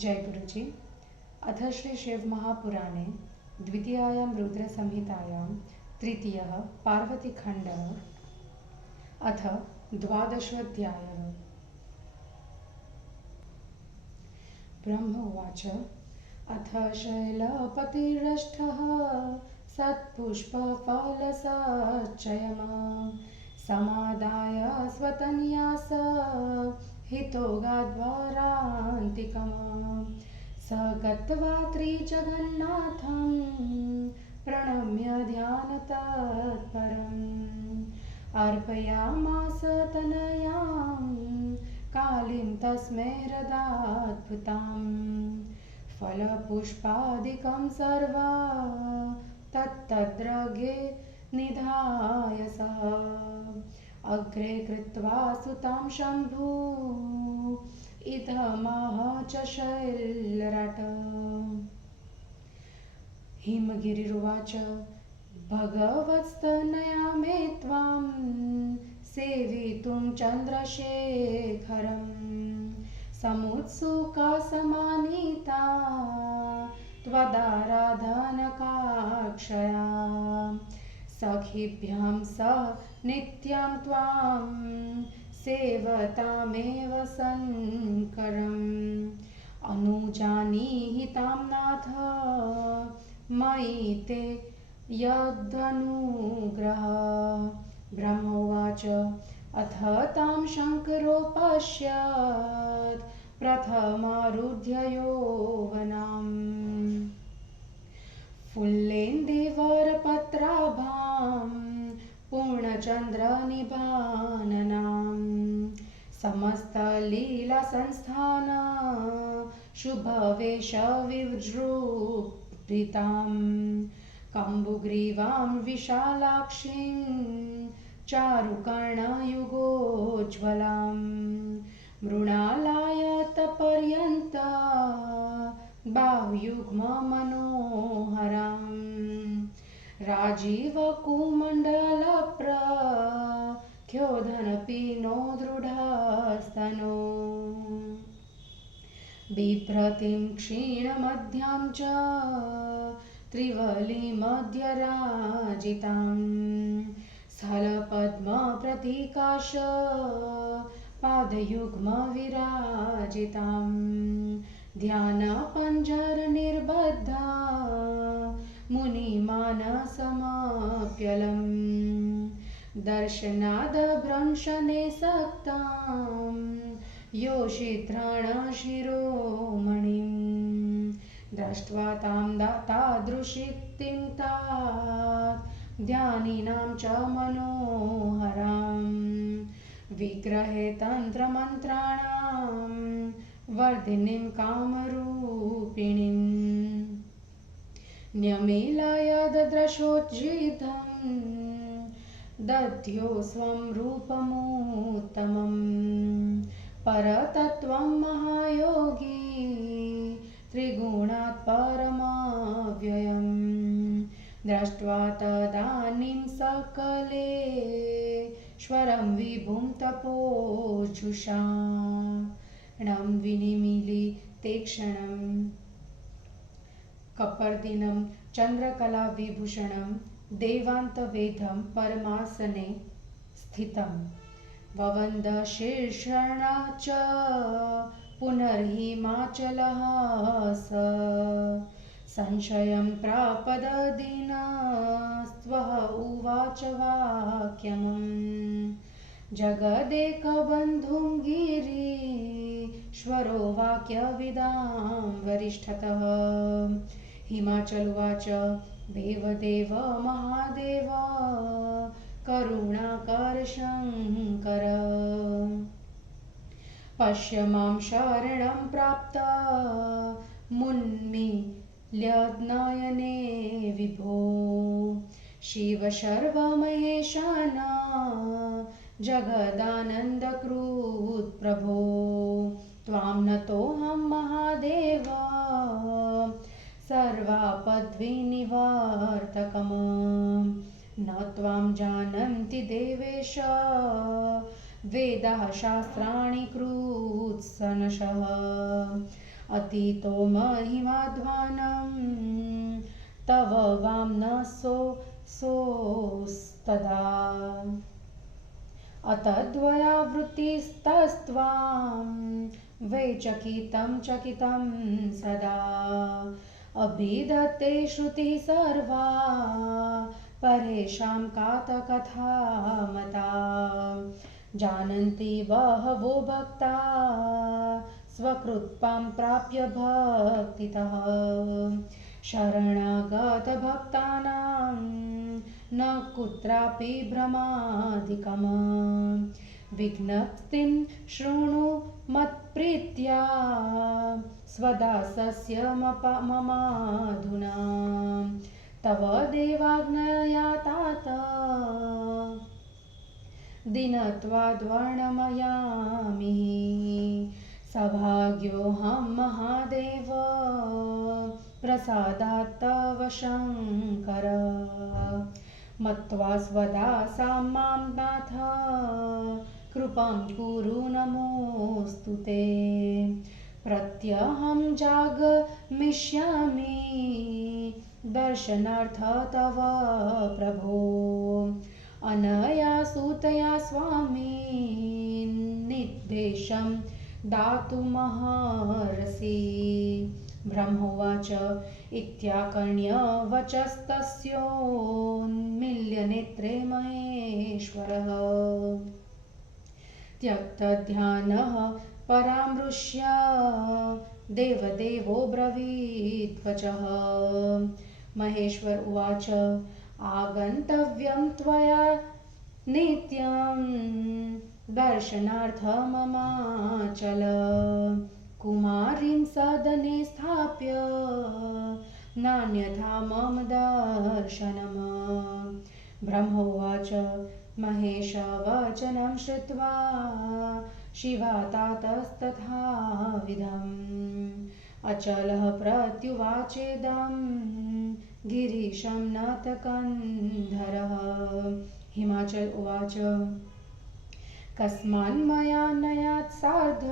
जय गुरुजी। अथ श्री शिव महापुराणे द्वितीयायां रुद्रसंहितायां तृतीयः पार्वतीखण्डः अथ 12वाध्यायः। ब्रह्म उवाच अथ शैलपतिरष्टः सत्पुष्पफलसच्चयम् समादाय स्वतन्यास हितोगाद्वारान्तिकम् स गत्वा त्रिजगन्नाथं प्रणम्य ध्यानतत्परम् अर्पयामास तनयां कालीं तस्मै हृदाद्भुतां फलपुष्पादिकं सर्वा तत्तद्रगे निधाय सः अग्रे कृत्वा सुतां शम्भु इदमाह च शैलराट। हिमगिरिरुवाच भगवत्स्तनया मे त्वां सेवितुं चन्द्रशेखरम् समुत्सुका समानीता त्वदाराधनकाक्षया सखिभ्यां सह नित्यं त्वां सेवतामेव शङ्करम् अनुजानीहि तां नाथ मयि ते यदनुग्रह। ब्रह्मोवाच अथ तां शङ्करोपश्यत् प्रथमारुध्य यौवनाम् फुल्लेन्दीवरपत्राभां पूर्णचन्द्रनिभाननां समस्तलीलासंस्थान शुभवेशविजृम्भितां कम्बुग्रीवां विशालाक्षीं चारुकर्णयुगोज्ज्वलां मृणालयतपर्यन्त बाहुयुग्ममनोहरां राजीवकुमण्डलप्रख्योधनपीनोदृढस्तनो बिभ्रतीं क्षीणमध्यां च त्रिवलिमध्यराजितां स्थलपद्मप्रतीकाश पादयुग्मविराजितां ध्यानपञ्जरनिर्बद्धा मुनिमानसमप्यलं दर्शनादभ्रंशने सक्तां योषितृणशिरोमणिं दृष्ट्वा तां तादृशीं तात ध्यानिनां च मनोहरां विग्रहे तन्त्रमन्त्राणां वर्धिनीं कामरूपिणीं न्यमीलय ददृशोज्झितं दध्यो स्वं रूपमुत्तमं परतत्त्वं महायोगी त्रिगुणात् परमव्ययं दृष्ट्वा तदानीं सकलेश्वरं विभुं तपोजुषा विनिमीलिते क्षणं कपर्दिनं चन्द्रकलाविभूषणं देवान्तवेदं परमासने स्थितं ववन्द शीर्षणा च पुनर्हिमाचलः स संशयं प्रापददीनस्त्वः उवाच वाक्यमम् जगदेकबन्धुं गिरीश्वरो वाक्यविदां वरिष्ठतः हिमाचलुवाच देवदेव महादेव करुणाकर शङ्कर पश्य मां शरणं प्राप्त मुन्मील्यनयने विभो शिव सर्वमहेशाना जगदानन्दकृत् प्रभो त्वां नतोऽहं महादेव सर्वापद्विनिवर्तकम् न त्वां जानन्ति देवेश वेदाः शास्त्राणि कृत्सनशः अतीतो महिमाध्वानं तव वाम्नसो सोस्तदा अतद्वयावृत्तिस्तस्त्वां वैचकितं चकितं सदा अभिधत्ते श्रुतिः सर्वा परेषां कातकथा मता जानन्ति बहवो भक्ता स्वकृत्पां प्राप्य भक्तितः शरणागतभक्तानां न कुत्रापि भ्रमादिकम् विज्ञप्तिं शृणु मत्प्रीत्या स्वदासस्य ममाधुना तव देवाज्ञया तात दिनत्वाद्वर्णमयामि सभाग्योऽहं महादेव प्रसादात् तव शङ्कर मत्वा स्वदासां मां नाथ कृपां कुरु नमोऽस्तु ते प्रत्यहं जागमिष्यामि दर्शनार्थ तव प्रभो अनया सूतया स्वामी निर्देशं दातुमर्हसि ब्रह्मोवाच इत्याकर्ण्य वचस्तस्योन्मील्य नेत्रे महेश्वरः त्यक्तध्यानः परामृश्य देवदेवो ब्रवीद्वचः महेश्वर उवाच आगन्तव्यं त्वया नित्यं दर्शनार्थममाचल कुमारीं सदने स्थाप्य नान्यथा मम दर्शनम् ब्रह्मोवाच महेशवचनं श्रुत्वा शिवा तातस्तथाविधम् अचलः प्रत्युवाचेदं गिरीशं नतकन्धरः हिमाचल उवाच कस्मान्मया नयात् सार्ध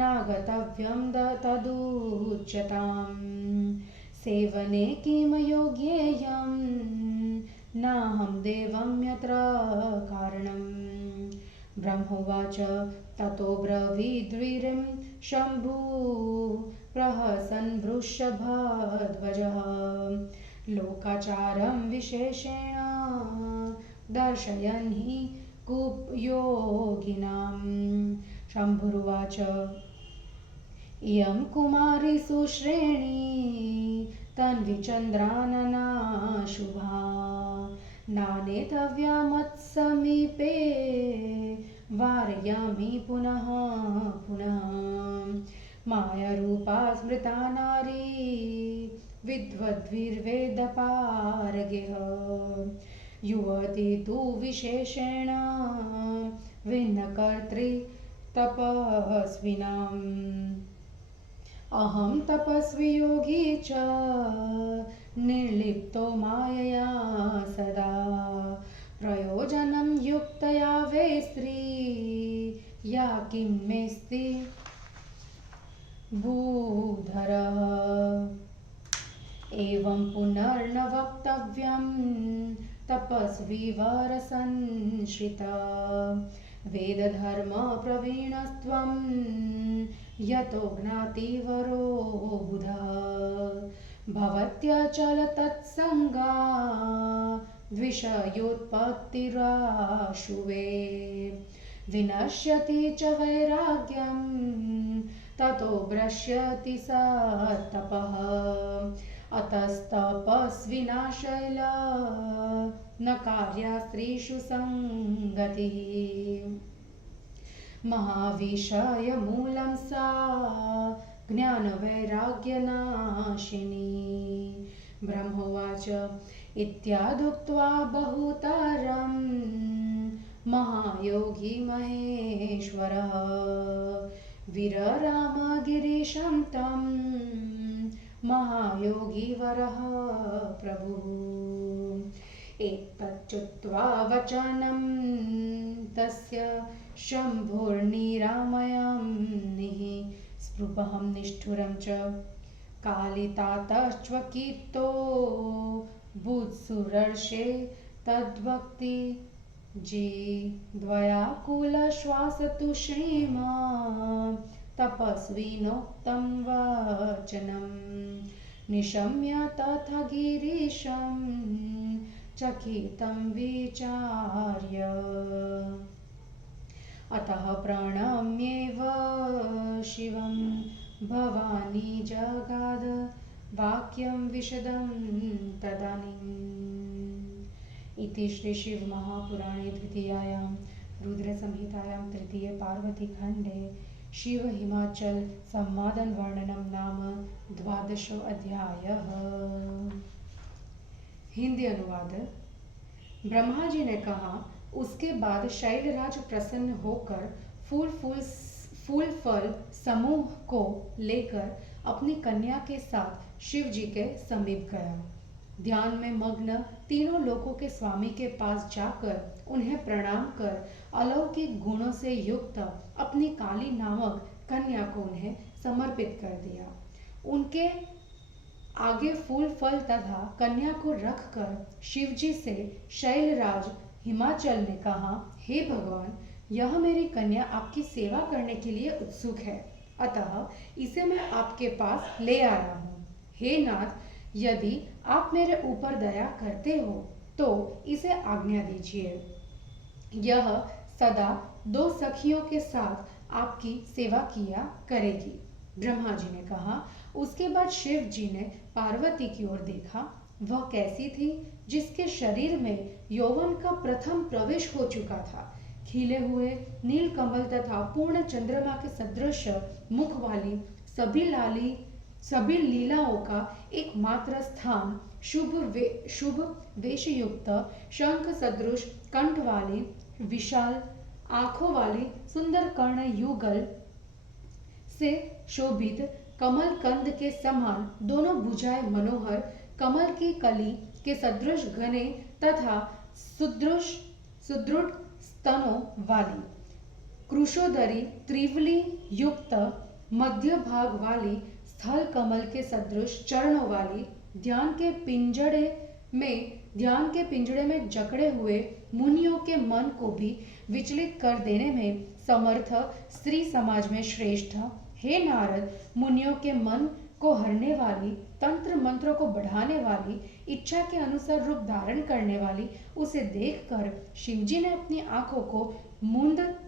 नागतव्यं तदुच्यताम् सेवने किं योग्येयं नाहं देवं यत्र कारणम् ब्रह्मोवाच ततो ब्रवीद्वीरिं शम्भु प्रहसन् वृषभध्वजः लोकाचारं विशेषेण दर्शयन् हि कुयोगिनां शम्भुरुवाच इयं कुमारी सुश्रेणी तन्विचन्द्रानना शुभा नानेतव्या मत्समीपे वारयामि पुनः पुनः मायारूपा स्मृता नारी विद्वद्भिर्वेदपारगेह युवती तु विशेषेण भिन्नकर्तृतपस्विनाम् अहं तपस्वी योगी च निर्लिप्तो मायया सदा प्रयोजनं युक्तया वै स्त्री या किं मेस्ति भूधरः एवं पुनर्न वक्तव्यं तपस्वी वरसंश्रिता वेदधर्म प्रवीणस्त्वं यतो ज्ञातिवरो बुधः भवत्यचल तत्संगा द्विषयोत्पत्तिराशुवे विनश्यति च वैराग्यं ततो भ्रश्यति स तपः अतस्तपस्विना शैला न कार्या स्त्रीषु संगतिः महाविषयमूलं सा ज्ञानवैराग्यनाशिनी ब्रह्मोवाच इत्यादुक्त्वा बहुतरं महायोगी महेश्वरः विरराम गिरीशं तं महायोगी वरः प्रभुः एतच्चुत्वा वचनं तस्य शम्भुर्निरामयं स्पृहं निष्ठुरं च कालितातश्च्वकीर्तो भूत्सुरर्षे तद्भक्ति जी द्वयाकुलश्वासतुष्णीमा तपस्विनोक्तं वचनं निशम्य तथा गिरीशं चकितं विचार्य अतः प्रणम्येव शिवं भवानी जगाद वाक्यं विशदं तदानीम्। इति श्री शिव महापुराणे द्वितीयायां रुद्रसंहितायां तृतीये पार्वतीखण्डे शिव हिमाचल संवादन वर्णनम नाम 12वां अध्यायः। हिंदी अनुवाद। ब्रह्मा जी ने कहा, उसके बाद शैलराज प्रसन्न होकर फूल फल समूह को लेकर अपनी कन्या के साथ शिव जी के समीप गया। ध्यान में मग्न तीनों लोकों के स्वामी के पास जाकर उन्हें प्रणाम कर अलौकिक गुणों से युक्त अपनी काली नामक कन्या को उन्हें समर्पित कर दिया। उनके आगे फूल फल तथा कन्या को रखकर शिवजी से शैलराज हिमाचल ने कहा, हे भगवान, यह मेरी कन्या आपकी सेवा करने के लिए उत्सुक है, अतः इसे मैं आपके पास ले आया हूँ। हे नाथ, यदि आप मेरे ऊपर दया करते हो तो इसे आज्ञा दीजिए। यह सदा 2 सखियों के साथ आपकी सेवा किया करेगी। ब्रह्मा जी ने कहा। उसके बाद शिव जी ने पार्वती की ओर देखा। वह कैसी थी जिसके शरीर में यौवन का प्रथम प्रवेश हो चुका था। खिले हुए नील कमल तथा पूर्ण चंद्रमा के सदृश मुख वाली सभी लीलाओं का एकमात्र स्थान, शुभ वेशयुक्त शंख सदृश कंठ वाली विशाल आंखों वाली सुंदर कर्ण युगल से शोभित कमल कंद के समान दोनों भुजाएं मनोहर कमल की कली के सदृश घने तथा सुदृढ़ स्तनों वाली, कृशोदरी त्रिवली युक्त मध्य भाग वाली, स्थल कमल के सदृश चरणों वाली, ध्यान के पिंजड़े में जकड़े हुए मुनियों के मन को भी विचलित कर देने में समर्थ स्त्री समाज में श्रेष्ठ। हे नारद, मुनियों के मन को हरने वाली, तंत्र मंत्रों को बढ़ाने वाली, इच्छा के अनुसार रूप धारण करने वाली, उसे देखकर शिवजी ने अपनी आंखों को मूंद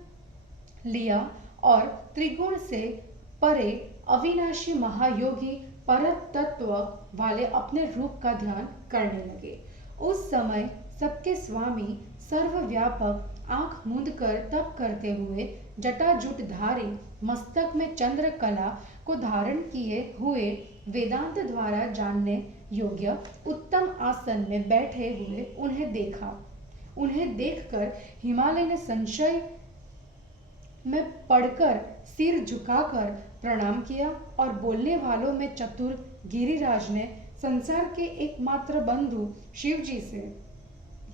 लिया और त्रिगुण से परे अविनाशी महायोगी परत तत्व वाले अपने रूप का ध्यान करने लगे। उस समय सबके स्वामी सर्वव्यापक आंख मूंदकर तप करते हुए जटाजूटधारी, मस्तक में चंद्र कला को धारण किए हुए, वेदांत द्वारा जानने योग्य उत्तम आसन में बैठे हुए उन्हें देखा। उन्हें देखकर हिमालय ने संशय में पड़कर सिर झुकाकर प्रणाम किया और बोलने वालों में चतुर गिरिराज ने संसार के एकमात्र बंधु शिवजी से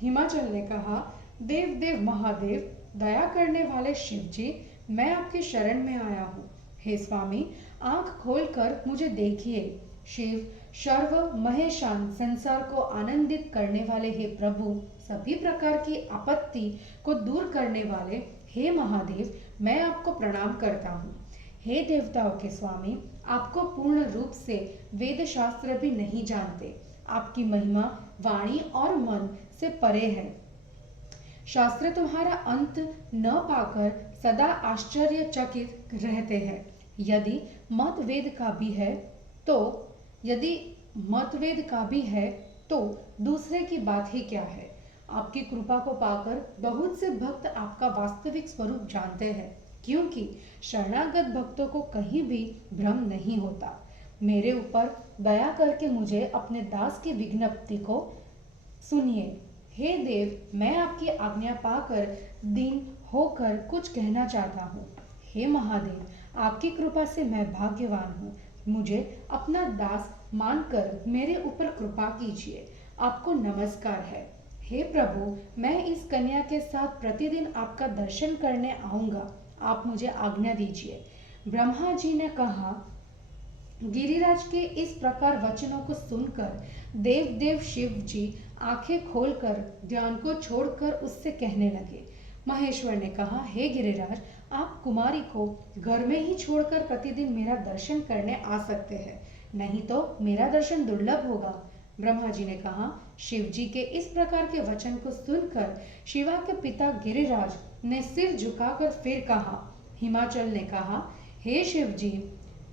हिमाचल ने कहा, देव देव महादेव, दया करने वाले शिवजी, मैं आपकी शरण में आया हूँ। हे स्वामी, आंख खोलकर मुझे देखिए। शिव सर्व महेशान, संसार को आनंदित करने वाले हे प्रभु, सभी प्रकार की आपत्ति को दूर करने वाले हे महादेव, मैं आपको प्रणाम करता हूँ। हे देवताओं के स्वामी, आपको पूर्ण रूप से वेद शास्त्र भी नहीं जानते। आपकी महिमा वाणी और मन से परे है। शास्त्र तुम्हारा अंत न पाकर सदा आश्चर्यचकित रहते हैं। यदि मतवेद का भी है तो दूसरे की बात ही क्या है। आपकी कृपा को पाकर बहुत से भक्त आपका वास्तविक स्वरूप जानते हैं, क्योंकि शरणागत भक्तों को कहीं भी भ्रम नहीं होता। मेरे ऊपर दया करके मुझे अपने दास की विज्ञप्ति को सुनिए। हे देव, मैं आपकी आज्ञा पाकर दीन होकर कुछ कहना चाहता हूँ। हे महादेव, आपकी कृपा से मैं भाग्यवान हूँ। मुझे अपना दास मानकर मेरे ऊपर कृपा कीजिए। आपको नमस्कार है। हे प्रभु, मैं इस कन्या के साथ प्रतिदिन आपका दर्शन करने आऊंगा। आप मुझे आज्ञा दीजिए। ब्रह्मा जी ने कहा, गिरिराज के इस प्रकार वचनों को सुनकर देव शिव जी आंखें खोलकर ध्यान को छोड़कर उससे कहने लगे। महेश्वर ने कहा, हे गिरिराज, आप कुमारी को घर में ही छोड़कर प्रतिदिन मेरा दर्शन करने आ सकते हैं, नहीं तो मेरा दर्शन दुर्लभ होगा। ब्रह्मा जी ने कहा। शिव जी के इस प्रकार के वचन को सुनकर शिवा के पिता गिरिराज ने सिर झुकाकर फिर कहा। हिमाचल ने कहा, हे शिव जी,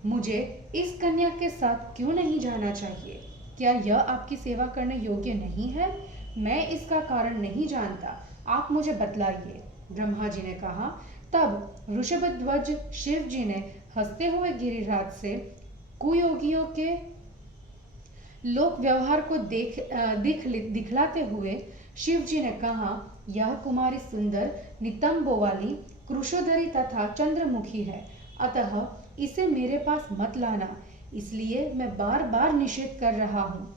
मुझे इस कन्या के साथ क्यों नहीं जाना चाहिए? क्या यह आपकी सेवा करने योग्य नहीं है? मैं इसका कारण नहीं जानता, आप मुझे बतलाइए। ब्रह्मा जी ने कहा। तब वृषभध्वज शिव जी ने हंसते हुए गिरिराज से कुयोगियों के लोक व्यवहार को दिखलाते हुए शिव जी ने कहा, यह कुमारी सुंदर नितंबों वाली कृशोधरी तथा चंद्रमुखी है, अतः इसे मेरे पास मत लाना, इसलिए मैं बार बार निषेध कर रहा हूँ।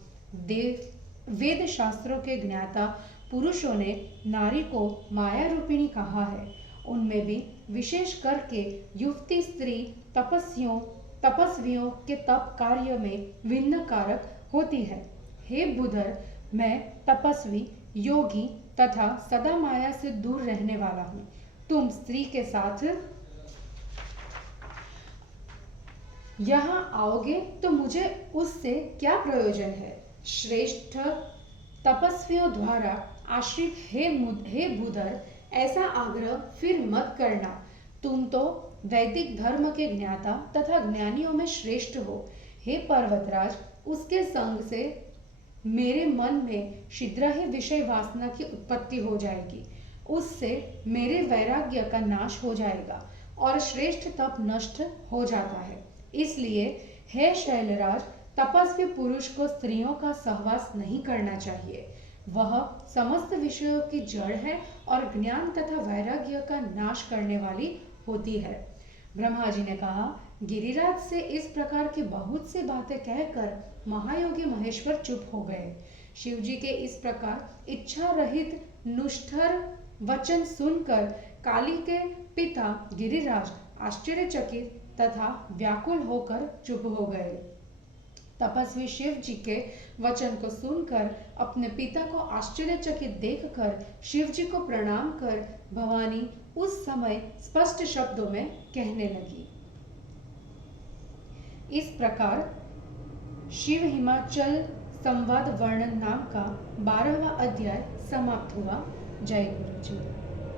वेद शास्त्रों के ज्ञाता पुरुषों ने नारी को माया रूपिणी कहा है, उनमें भी विशेष करके युवती स्त्री तपस्वियों के तप कार्य में विघ्न कारक होती है। हे बुधर, मैं तपस्वी, योगी तथा सदा माया से दूर रहने वाला हूँ। तुम स्त्री के साथ यहाँ आओगे तो मुझे उससे क्या प्रयोजन है? श्रेष्ठ तपस्वियों द्वारा आश्रित हे बुधर, ऐसा आग्रह फिर मत करना। तुम तो वैदिक धर्म के ज्ञाता तथा ज्ञानियों में श्रेष्ठ हो। हे पर्वतराज, उसके संग से मेरे मन में शीघ्र ही विषय वासना की उत्पत्ति हो जाएगी, उससे मेरे वैराग्य का नाश हो जाएगा और श्रेष्ठ तप नष्ट हो जाता है। इसलिए हे शैलराज, तपस्वी पुरुष को स्त्रियों का सहवास नहीं करना चाहिए, वह समस्त विषयों की जड़ है और ज्ञान तथा वैराग्य का नाश करने वाली होती है। ब्रह्मा जी ने कहा। गिरिराज से इस प्रकार की बहुत सी बातें कहकर महायोगी महेश्वर चुप हो गए। शिव जी के इस प्रकार इच्छा रहित नुष्ठर वचन सुनकर काली के पिता गिरिराज आश्चर्यचकित तथा व्याकुल होकर चुप हो गए। तपस्वी शिव जी के वचन को सुनकर अपने पिता को आश्चर्यचकित देखकर शिव जी को प्रणाम कर भवानी उस समय स्पष्ट शब्दों में कहने लगी। इस प्रकार शिव हिमाचल संवाद वर्णन नाम का 12वां अध्याय समाप्त हुआ। जय गुरु जी।